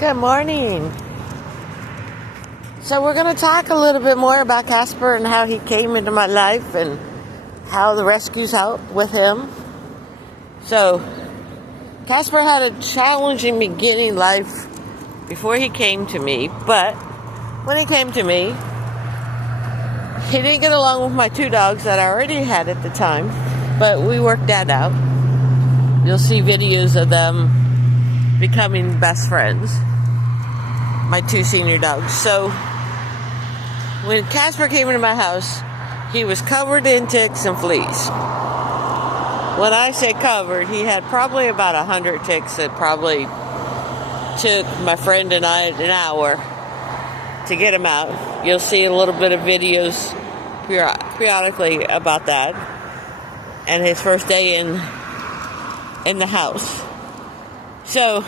Good morning. So we're going to talk a little bit more about Casper and how he came into my life and how the rescues helped with him. So Casper had a challenging beginning life before he came to me, but when he came to me, he didn't get along with my two dogs that I already had at the time, but we worked that out. You'll see videos of them becoming best friends, my two senior dogs. So when Casper came into my house, he was covered in ticks and fleas. When I say covered, he had probably about 100 ticks. It probably took my friend and I an hour to get him out. You'll see a little bit of videos periodically about that, and his first day in the house. So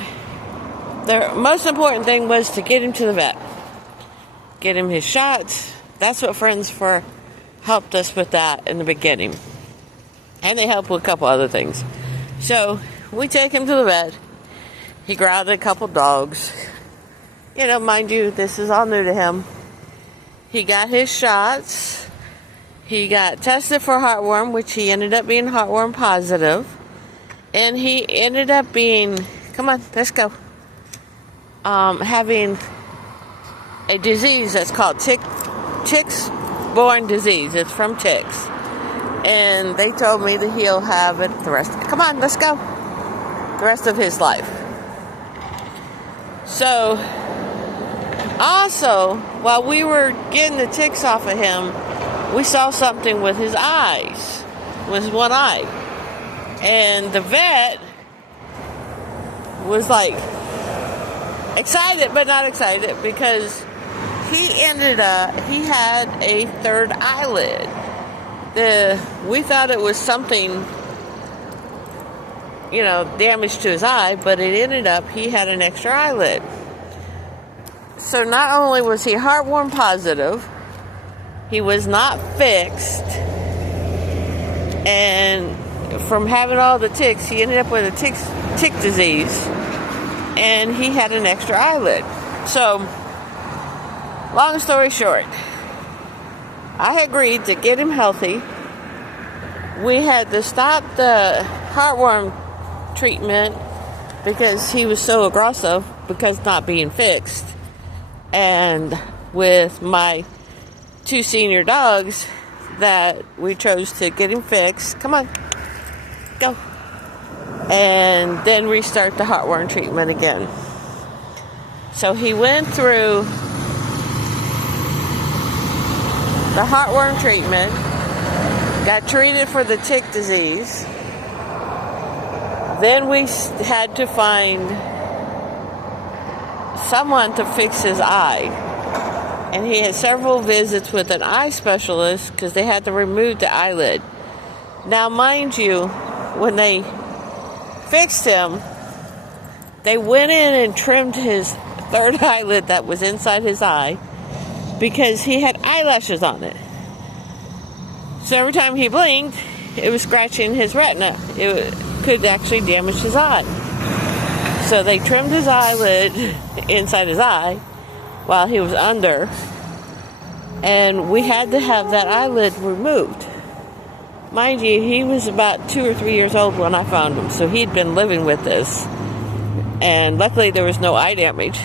the most important thing was to get him to the vet, get him his shots. That's what Friends for helped us with that in the beginning, and they helped with a couple other things. So we take him to the vet. He grabbed a couple dogs. Mind you, this is all new to him. He got his shots. He got tested for heartworm, which he ended up being heartworm positive. And he ended up being, come on, let's go, having a disease that's called tick-borne disease. It's from ticks. And they told me that he'll have it the rest of his life. So, also, while we were getting the ticks off of him, we saw something with his eyes, with his one eye. And the vet was like excited, but not excited, because he had a third eyelid. We thought it was something, damage to his eye, but it ended up he had an extra eyelid. So not only was he heartworm positive, he was not fixed, and from having all the ticks, he ended up with a tick disease, and he had an extra eyelid. So, long story short, I agreed to get him healthy. We had to stop the heartworm treatment because he was so aggressive because not being fixed. And with my two senior dogs that we chose to get him fixed, come on, go, and then restart the heartworm treatment again. So he went through the heartworm treatment, got treated for the tick disease. Then we had to find someone to fix his eye. And he had several visits with an eye specialist because they had to remove the eyelid. Now, mind you, when they fixed him, they went in and trimmed his third eyelid that was inside his eye because he had eyelashes on it. So every time he blinked, it was scratching his retina. It could actually damage his eye. So they trimmed his eyelid inside his eye while he was under, and we had to have that eyelid removed. Mind you, he was about 2 or 3 years old when I found him, so he'd been living with this, and luckily there was no eye damage.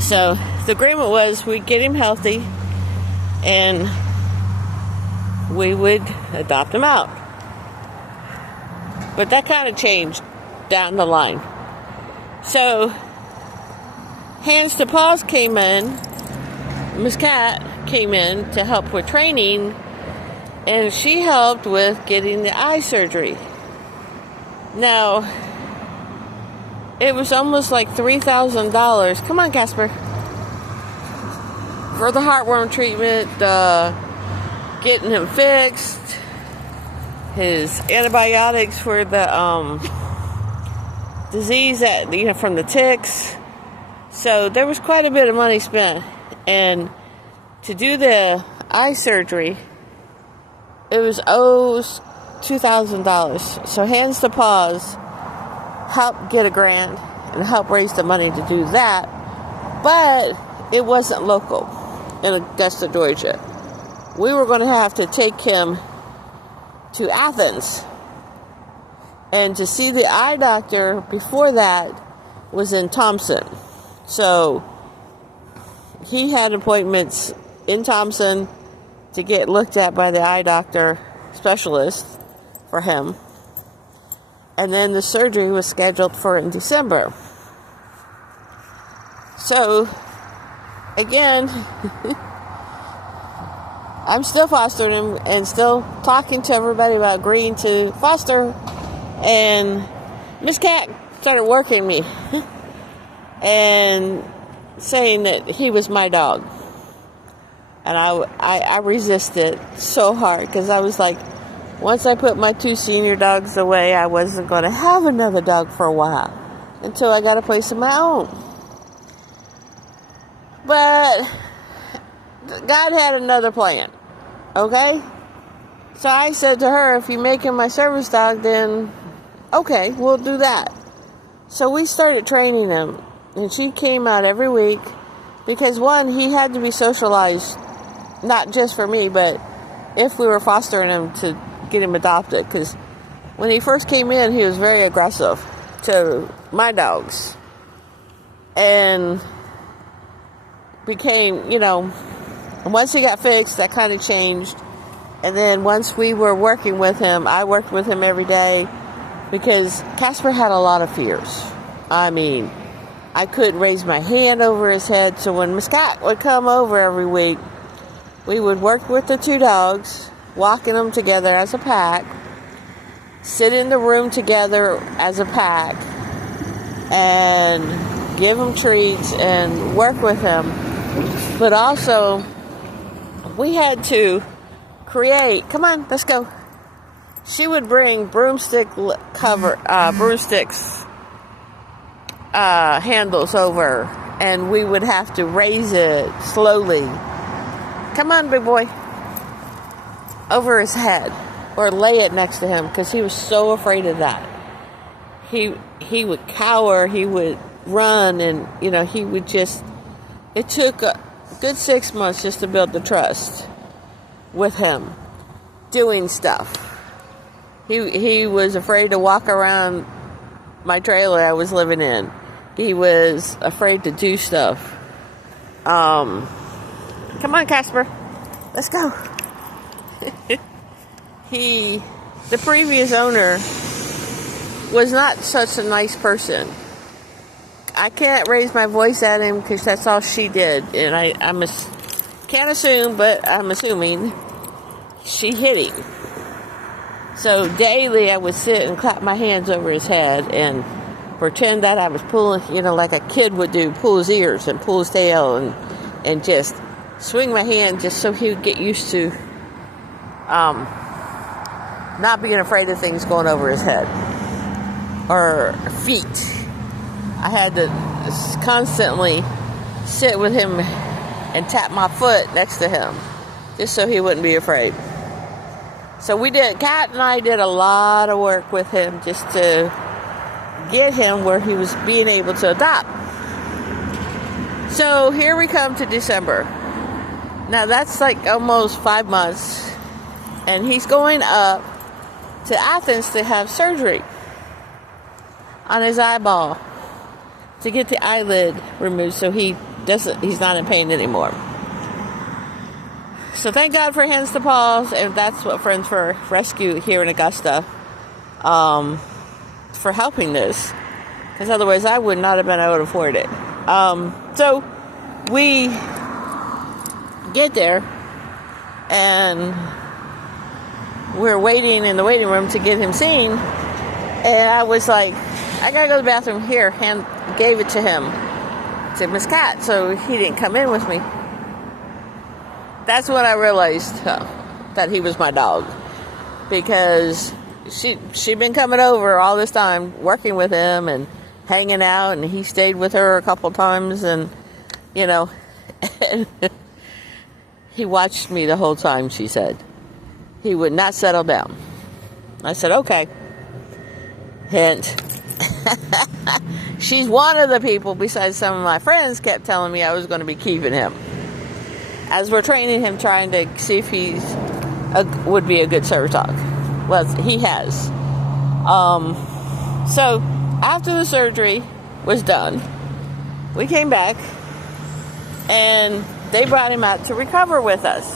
So the agreement was we'd get him healthy and we would adopt him out. But that kind of changed down the line. So Hands to Paws came in, Miss Cat came in to help with training, and she helped with getting the eye surgery. Now, it was almost like $3,000. Come on, Casper. For the heartworm treatment, getting him fixed, his antibiotics for the disease that from the ticks. So there was quite a bit of money spent, and to do the eye surgery, it was $2,000. So Hands to Paws helped get a grant, and help raise the money to do that. But it wasn't local in Augusta, Georgia. We were going to have to take him to Athens. And to see the eye doctor before that was in Thompson. So he had appointments in Thompson to get looked at by the eye doctor specialist for him. And then the surgery was scheduled for in December. So, again, I'm still fostering him and still talking to everybody about agreeing to foster. And Miss Cat started working me and saying that he was my dog. And I resisted so hard because I was like, once I put my 2 senior dogs away, I wasn't going to have another dog for a while until I got a place of my own. But God had another plan, okay? So I said to her, if you make him my service dog, then okay, we'll do that. So we started training him, and she came out every week because, one, he had to be socialized, not just for me, but if we were fostering him to get him adopted, because when he first came in, he was very aggressive to my dogs, and became, once he got fixed, that kind of changed. And then once we were working with him, I worked with him every day because Casper had a lot of fears. I mean, I couldn't raise my hand over his head, so when Miss Cat would come over every week, we would work with the 2 dogs, walking them together as a pack, sit in the room together as a pack, and give him treats and work with him. But also, we had to create, come on, let's go. She would bring broomsticks handles over, and we would have to raise it slowly. Come on, big boy. Over his head, or lay it next to him, because he was so afraid of that. He would cower, he would run, and he would just. It took a good 6 months just to build the trust with him doing stuff. He was afraid to walk around my trailer I was living in. He was afraid to do stuff. Come on, Casper. Let's go. The previous owner was not such a nice person. I can't raise my voice at him because that's all she did. And I can't assume, but I'm assuming she hit him. So daily I would sit and clap my hands over his head and pretend that I was pulling, like a kid would do, pull his ears and pull his tail and just swing my hand just so he would get used to not being afraid of things going over his head or feet. I had to constantly sit with him and tap my foot next to him just so he wouldn't be afraid. So Cat and I did a lot of work with him just to get him where he was being able to adopt. So here we come to December. Now that's like almost 5 months, and he's going up to Athens to have surgery on his eyeball to get the eyelid removed so he's not in pain anymore. So thank God for Hands to Paws, and that's what Friends for Rescue here in Augusta for helping this, because otherwise I would not have been able to afford it. So we get there, and we're waiting in the waiting room to get him seen, and I was like, I gotta go to the bathroom. Here, gave it to him, to Miss Cat, so he didn't come in with me. That's when I realized that he was my dog, because she'd been coming over all this time, working with him and hanging out, and he stayed with her a couple times, and and he watched me the whole time. She said he would not settle down. I said, okay. Hint. she's one of the people, besides some of my friends, kept telling me I was going to be keeping him. As we're training him, trying to see if would be a good service dog. Well, he has. So, after the surgery was done, we came back, and they brought him out to recover with us.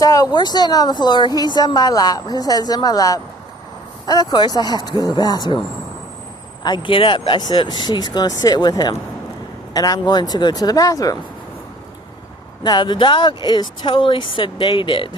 So, we're sitting on the floor, he's on my lap, his head's in my lap, and of course, I have to go to the bathroom. I get up, I said, she's going to sit with him, and I'm going to go to the bathroom. Now, the dog is totally sedated.